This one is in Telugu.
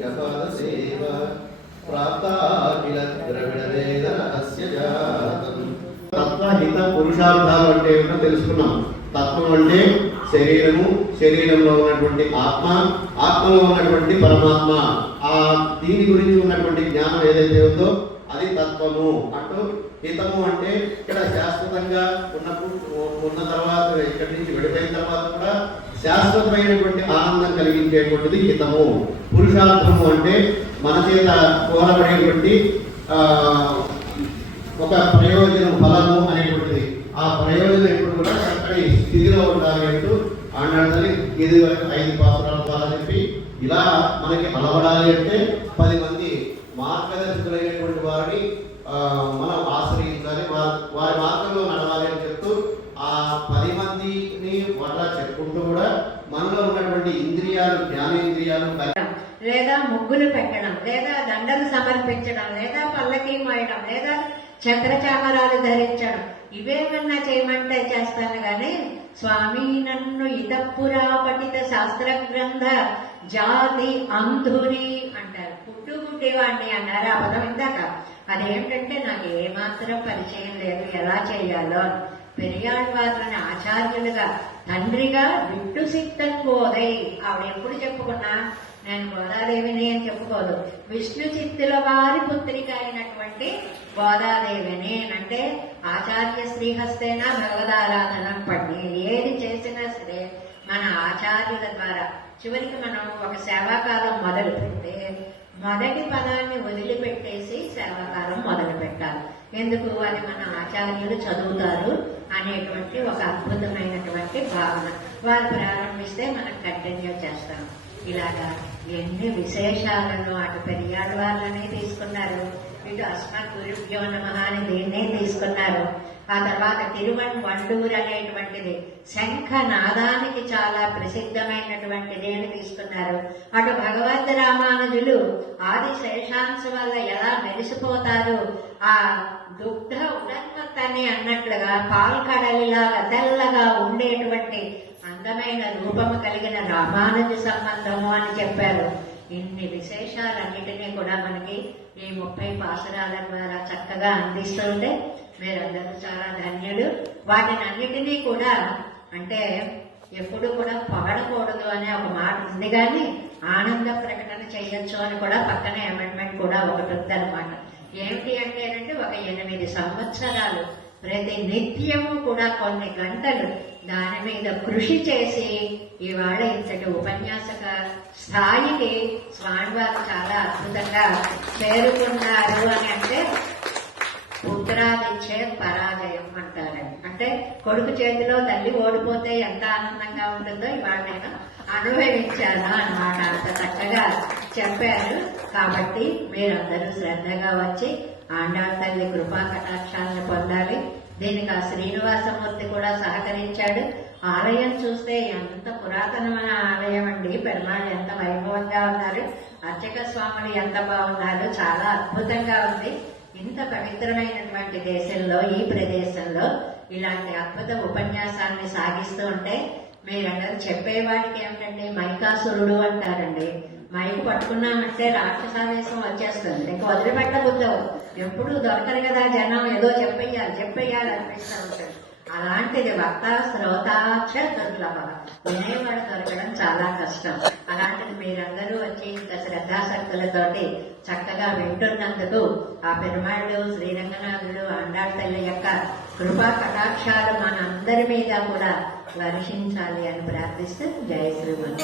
कपालसेवा ప్రాప్తాఖిల ద్రవిడ వేదన అస్య జాతం తత్వహిత పురుషార్థాలు అంటే ఏమిటో తెలుసుకున్నాం. తత్వం అంటే శరీరము శరీరంలో ఉన్నటువంటి ఆత్మ ఆత్మలో ఉన్నటువంటి పరమాత్మ. ఆ దీని గురించి ఉన్నటువంటి జ్ఞానం ఏదైతే ఉందో అది తత్వము. అటు హితము అంటే ఇక్కడ శాశ్వతంగా ఉన్నప్పుడు ఉన్న తర్వాత ఇక్కడి నుంచి విడిపోయిన తర్వాత కూడా శాశ్వతమైనటువంటి ఆనందం కలిగించేటువంటిది హితము. పురుషార్థము అంటే మన చేత కోరబడేటువంటి ఒక ప్రయోజనం ఫలము అనేటువంటిది. ఆ ప్రయోజనం ఎప్పుడు కూడా చక్కటి స్థితిలో ఉండాలి అంటూ ఆండాడని ఇది వరకు ఐదు పాత్రల ద్వారా చెప్పి ఇలా మనకి అలవడాలి అంటే పది మంది మార్గదర్శకులైనటువంటి వారిని మనం ఆశ్రయించాలి. వారి మార్గంలో నడవాలి అని చెప్తూ ఆ పది మందిని వాళ్ళ చెప్పుకుంటూ కూడా ఉన్నటువంటి ఇంద్రియాలు జ్ఞానేంద్రియాలు లేదా ముగ్గులు పెట్టడం లేదా దండలు సమర్పించడం లేదా పల్లకి మోయడం లేదా చక్రచామరాలు ధరించడం ఇవేమన్నా చేయమంటే చేస్తాను గాని స్వామి నన్ను ఇతప్పురా పఠిత శాస్త్ర గ్రంథ జాతి అంధుని అంటారు. పుట్టు పుట్టేవాడిని అన్నారు? ఆ పదం ఇందాక. అదేంటంటే నాకు ఏమాత్రం పరిచయం లేదు. ఎలా చేయాలో అని. పెరియాళ్ వారిని ఆచార్యులుగా తండ్రిగా విట్టు సిద్ధం గోదై ఆవిడ ఎప్పుడు చెప్పుకున్నా నేను గోదాదేవిని అని చెప్పుకోదు విష్ణు చిత్తుల వారి పుత్రిక అయినటువంటి గోదాదేవిని అంటే ఆచార్య శ్రీహస్తేన భగవదారాధనం పడి ఏది చేసినా సరే మన ఆచార్యుల ద్వారా చివరికి మనం ఒక సేవాకాలం మొదలు పెడితే మొదటి పదాన్ని వదిలిపెట్టేసి సేవాకాలం మొదలు పెట్టాలి ఎందుకు అది మన ఆచార్యులు చదువుతారు అనేటువంటి ఒక అద్భుతమైనటువంటి భావన. వారు ప్రారంభిస్తే మనం కంటిన్యూ చేస్తాం. ఇలాగా ఎన్ని విశేషాలను అటు పెరియాడు వాళ్ళని తీసుకున్నారు. ఇటు అస్మత్ గురుభ్యో నమ అని దీన్నే తీసుకున్నారు? ఆ తర్వాత తిరుమన్ వండూరు అనేటువంటిది శంఖనాదానికి చాలా ప్రసిద్ధమైనటువంటిది అని తీసుకున్నారు. అటు భగవద్ రామానుజులు ఆది శేషాంశ వల్ల ఎలా మెరిసిపోతారు? ఆ దుగ్ధ ఉడన్మత్తని అన్నట్లుగా పాల్కడలిలాగా తెల్లగా ఉండేటువంటి అందమైన రూపము కలిగిన రామానుజ సంబంధము అని చెప్పారు. ఇన్ని విశేషాలన్నిటినీ కూడా మనకి ఈ ముప్పై పాసరాల ద్వారా చక్కగా అందిస్తుంటే మీరందరూ చాలా ధన్యులు. వాటిని అన్నిటినీ కూడా అంటే ఎప్పుడు కూడా పొగడకూడదు అనే ఒక మాట ఉంది కానీ ఆనంద ప్రకటన చేయొచ్చు అని కూడా పక్కనే అమెండ్మెంట్ కూడా ఒకటి ఉంది అనమాట ఏమిటి అంటే అంటే ఒక ఎనిమిది సంవత్సరాలు ప్రతి నిత్యము కూడా కొన్ని గంటలు దాని మీద కృషి చేసి ఇవాళ ఇంతటి ఉపన్యాసక స్థాయికి స్వామివారు చాలా అద్భుతంగా చేరుకున్నారు అని అంటే పరాజయం అంటారని. అంటే కొడుకు చేతిలో తల్లి ఓడిపోతే ఎంత ఆనందంగా ఉంటుందో ఇవాళ నేను అనుభవించాను అన్నమాట. అంత చక్కగా చెప్పారు. కాబట్టి మీరందరూ శ్రద్ధగా వచ్చి ఆండాళ్ తల్లి కృపా కటాక్షాలను పొందాలి. దీనికి ఆ శ్రీనివాసమూర్తి కూడా సహకరించాడు. ఆలయం చూస్తే ఎంత పురాతనమైన ఆలయం అండి. పెరుమాళ్ళు ఎంత వైభవంగా ఉన్నారు. అర్చక స్వాములు ఎంత బాగున్నారు చాలా అద్భుతంగా ఉంది. ఇంత పవిత్రమైనటువంటి దేశంలో ఈ ప్రదేశంలో ఇలాంటి అద్భుత ఉపన్యాసాన్ని సాగిస్తూ ఉంటే మీరందరూ చెప్పేవాడికి ఏమిటండి? మైకాసురుడు అంటారండి. మైకు పట్టుకున్నామంటే రాక్షసావేశం వచ్చేస్తుంది. ఇంకా వదిలిపెట్టబుద్దు ఎప్పుడు దొరకరు కదా జనం ఏదో చెప్పేయాలి చెప్పేయాలి అనిపిస్తూ ఉంటుంది. అలాంటిది వక్త శ్రోతాక్ష దుర్లభ వినేవాడు దొరకడం చాలా కష్టం. అలాంటిది మీరందరూ వచ్చి ఇంత శ్రద్ధాశక్తులతోటి చక్కగా వింటున్నందుకు ఆ పెరుమాళ్ళు శ్రీరంగనాథుడు అండాడు తల్లి యొక్క కృపా కటాక్షాలు మనందరి మీద కూడా వర్షించాలి అని ప్రార్థిస్తూ జయ శ్రీమన్